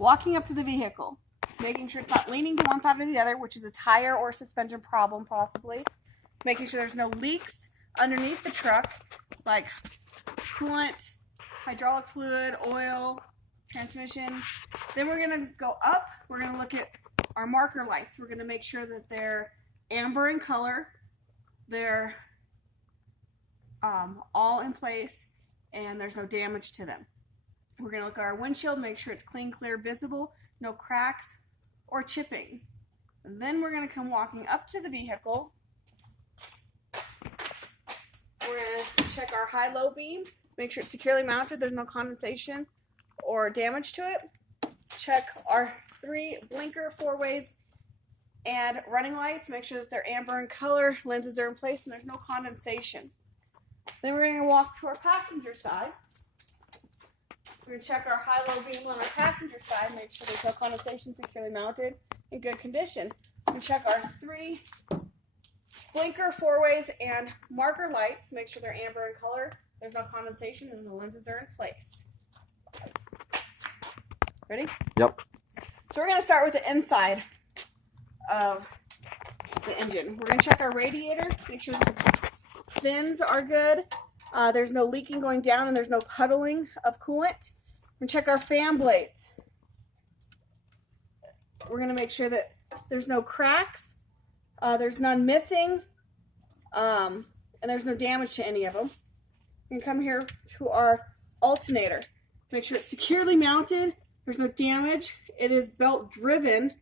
walking up to the vehicle, making sure it's not leaning to one side or the other, which is a tire or suspension problem possibly. Making sure there's no leaks underneath the truck, like coolant, hydraulic fluid, oil, transmission. Then we're going to go up. We're going to look at our marker lights. We're going to make sure that they're amber in color. They're all in place and there's no damage to them. We're going to look at our windshield, make sure it's clean, clear, visible, no cracks or chipping. And then we're going to come walking up to the vehicle. We're going to check our high-low beam, make sure it's securely mounted, there's no condensation or damage to it. Check our 3 blinker 4-ways and running lights, make sure that they're amber in color, lenses are in place, and there's no condensation. Then we're going to walk to our passenger side. We're going to check our high-low beam on our passenger side, make sure there's no condensation, securely mounted, in good condition. We check our 3 blinker 4-ways and marker lights, make sure they're amber in color, there's no condensation, and the lenses are in place. Ready? Yep. So we're going to start with the inside of the engine. We're going to check our radiator, make sure the fins are good, there's no leaking going down, and there's no puddling of coolant. We're going to check our fan blades. We're going to make sure that there's no cracks, there's none missing, and there's no damage to any of them. We're going to come here to our alternator. Make sure it's securely mounted, there's no damage, it is belt driven.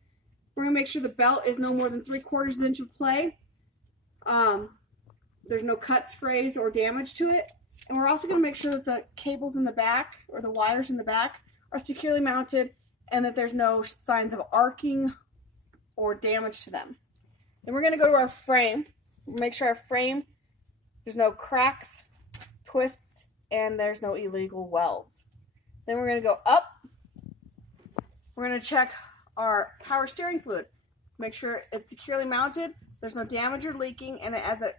We're going to make sure the belt is no more than 3/4 inch of play. There's no cuts, frays, or damage to it. And we're also going to make sure that the cables in the back, or the wires in the back, are securely mounted and that there's no signs of arcing or damage to them. Then we're going to go to our frame. Make sure our frame, there's no cracks, twists, and there's no illegal welds. Then we're going to go up. We're going to check our power steering fluid. Make sure it's securely mounted, there's no damage or leaking, and it has a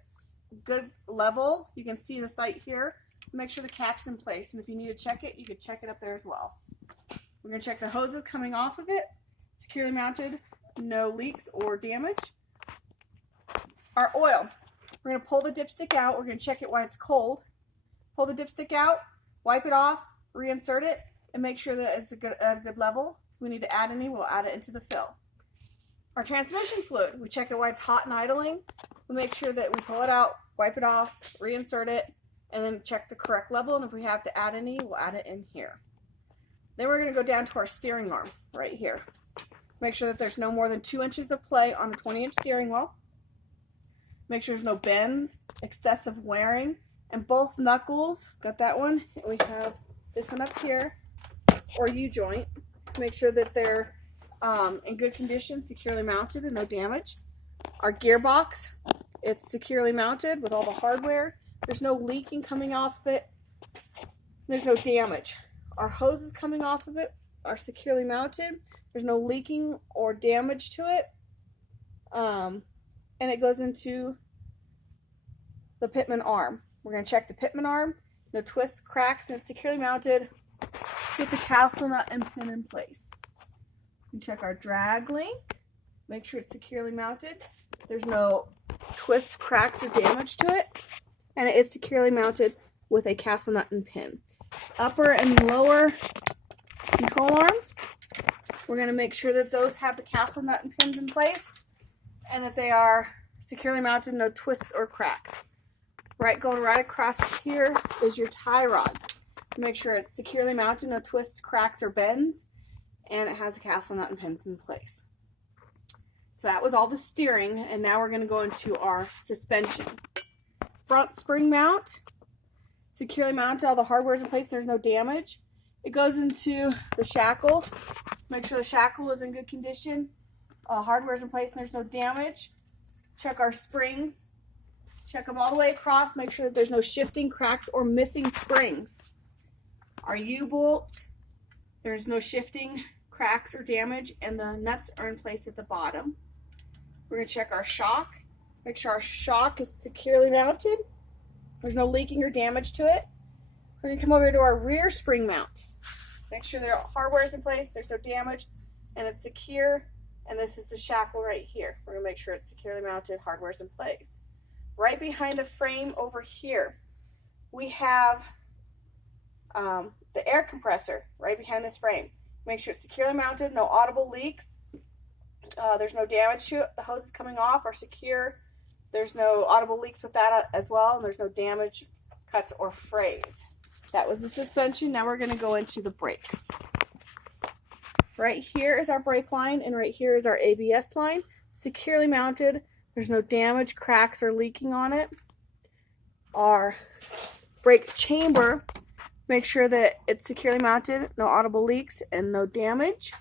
good level. You can see the sight here. Make sure the cap's in place, and if you need to check it, you can check it up there as well. We're going to check the hoses coming off of it. Securely mounted, no leaks or damage. Our oil. We're going to pull the dipstick out. We're going to check it when it's cold. Pull the dipstick out, wipe it off, reinsert it, and make sure that it's a good level. If we need to add any, we'll add it into the fill. Our transmission fluid. We check it while it's hot and idling. We make sure that we pull it out, wipe it off, reinsert it, and then check the correct level. And if we have to add any, we'll add it in here. Then we're going to go down to our steering arm right here. Make sure that there's no more than 2 inches of play on a 20-inch steering wheel. Make sure there's no bends, excessive wearing, and both knuckles, got that one, and we have this one up here, or U-joint. Make sure that they're in good condition, securely mounted, and no damage. Our gearbox, it's securely mounted with all the hardware. There's no leaking coming off of it. There's no damage. Our hoses coming off of it are securely mounted. There's no leaking or damage to it. And it goes into the pitman arm. We're going to check the pitman arm. No twists, cracks, and it's securely mounted with the castle nut and pin in place. We check our drag link. Make sure it's securely mounted. There's no twists, cracks, or damage to it. And it is securely mounted with a castle nut and pin. Upper and lower control arms. We're going to make sure that those have the castle nut and pins in place and that they are securely mounted, no twists or cracks. Going right across here is your tie rod. Make sure it's securely mounted, no twists, cracks, or bends, and it has a castle nut and pins in place. So that was all the steering, and now we're going to go into our suspension. Front spring mount, securely mounted, all the hardware is in place, there's no damage. It goes into the shackle. Make sure the shackle is in good condition. Hardware is in place and there's no damage. Check our springs. Check them all the way across. Make sure that there's no shifting, cracks, or missing springs. Our U-bolt, there's no shifting, cracks, or damage, and the nuts are in place at the bottom. We're going to check our shock. Make sure our shock is securely mounted. There's no leaking or damage to it. We're going to come over to our rear spring mount. Make sure their hardware is in place, there's no damage, and it's secure. And this is the shackle right here. We're gonna make sure it's securely mounted, hardware's in place. Right behind the frame over here, we have the air compressor right behind this frame. Make sure it's securely mounted, no audible leaks. There's no damage to it. The hoses coming off are secure. There's no audible leaks with that as well, and there's no damage, cuts, or frays. That was the suspension. Now we're going to go into the brakes. Right here is our brake line, and right here is our ABS line. Securely mounted. There's no damage, cracks, or leaking on it. Our brake chamber, make sure that it's securely mounted, no audible leaks, and no damage.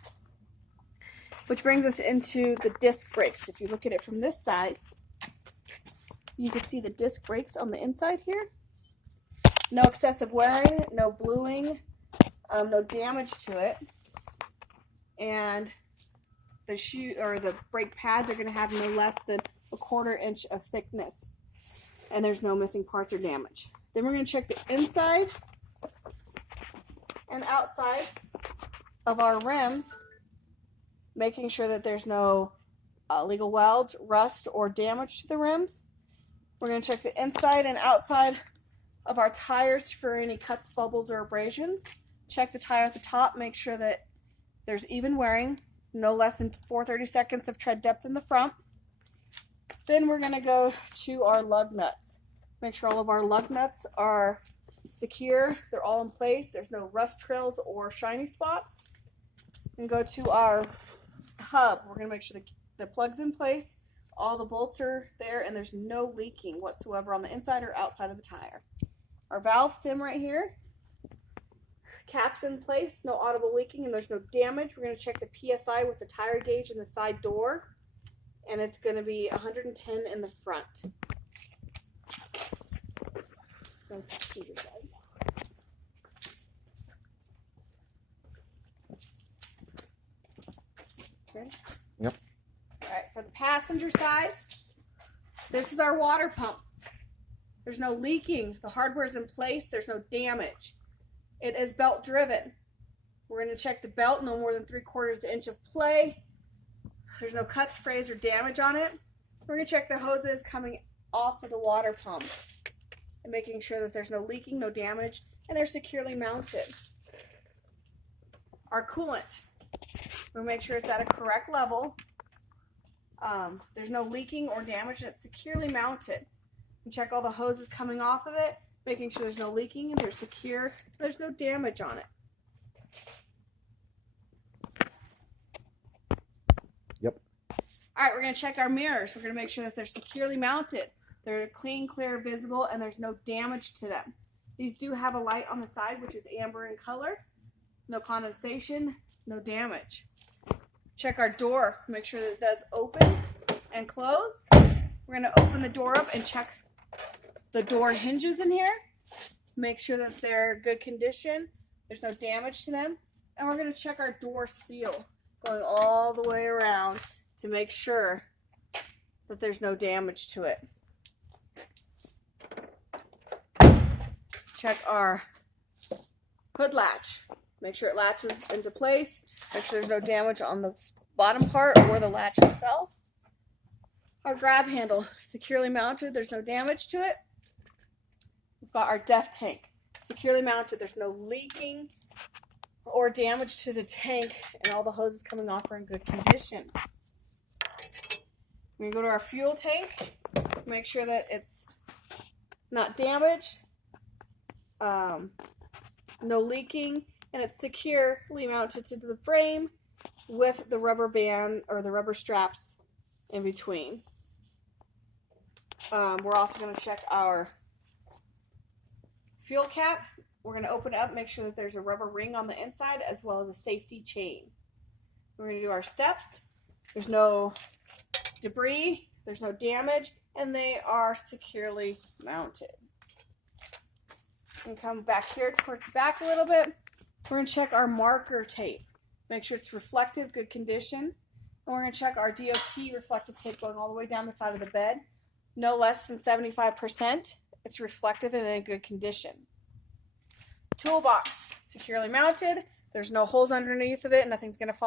Which brings us into the disc brakes. If you look at it from this side, you can see the disc brakes on the inside here. No excessive wearing, no bluing, no damage to it. And the brake pads are going to have no less than 1/4 inch of thickness. And there's no missing parts or damage. Then we're going to check the inside and outside of our rims, making sure that there's no illegal welds, rust, or damage to the rims. We're going to check the inside and outside of our tires for any cuts, bubbles, or abrasions. Check the tire at the top, make sure that there's even wearing, no less than 4/32 of tread depth in the front. Then we're going to go to our lug nuts. Make sure all of our lug nuts are secure, they're all in place, there's no rust trails or shiny spots. And go to our hub. We're going to make sure the plug's in place, all the bolts are there, and there's no leaking whatsoever on the inside or outside of the tire. Our valve stem right here, cap's in place, no audible leaking, and there's no damage. We're going to check the PSI with the tire gauge in the side door, and it's going to be 110 in the front. Passenger side. Okay. Yep. All right, for the passenger side, this is our water pump. There's no leaking. The hardware is in place. There's no damage. It is belt driven. We're going to check the belt, no more than 3/4 inch of play. There's no cuts, frays, or damage on it. We're going to check the hoses coming off of the water pump and making sure that there's no leaking, no damage, and they're securely mounted. Our coolant, we'll make sure it's at a correct level. There's no leaking or damage, and it's securely mounted. And check all the hoses coming off of it, making sure there's no leaking and they're secure. There's no damage on it. Yep. All right, we're going to check our mirrors. We're going to make sure that they're securely mounted. They're clean, clear, visible, and there's no damage to them. These do have a light on the side, which is amber in color. No condensation, no damage. Check our door. Make sure that it does open and close. We're going to open the door up and check the door hinges in here. Make sure that they're good condition. There's no damage to them. And we're going to check our door seal going all the way around to make sure that there's no damage to it. Check our hood latch. Make sure it latches into place. Make sure there's no damage on the bottom part or the latch itself. Our grab handle, securely mounted. There's no damage to it. We've got our DEF tank, securely mounted. There's no leaking or damage to the tank, and all the hoses coming off are in good condition. We're going to go to our fuel tank. Make sure that it's not damaged. No leaking, and it's securely mounted to the frame with the rubber band or the rubber straps in between. We're also going to check our fuel cap. We're going to open it up, make sure that there's a rubber ring on the inside as well as a safety chain. We're going to do our steps. There's no debris, there's no damage, and they are securely mounted. And come back here towards the back a little bit. We're going to check our marker tape. Make sure it's reflective, good condition. And we're going to check our DOT reflective tape going all the way down the side of the bed. No less than 75%. It's reflective and in good condition. Toolbox, securely mounted. There's no holes underneath of it. Nothing's going to fall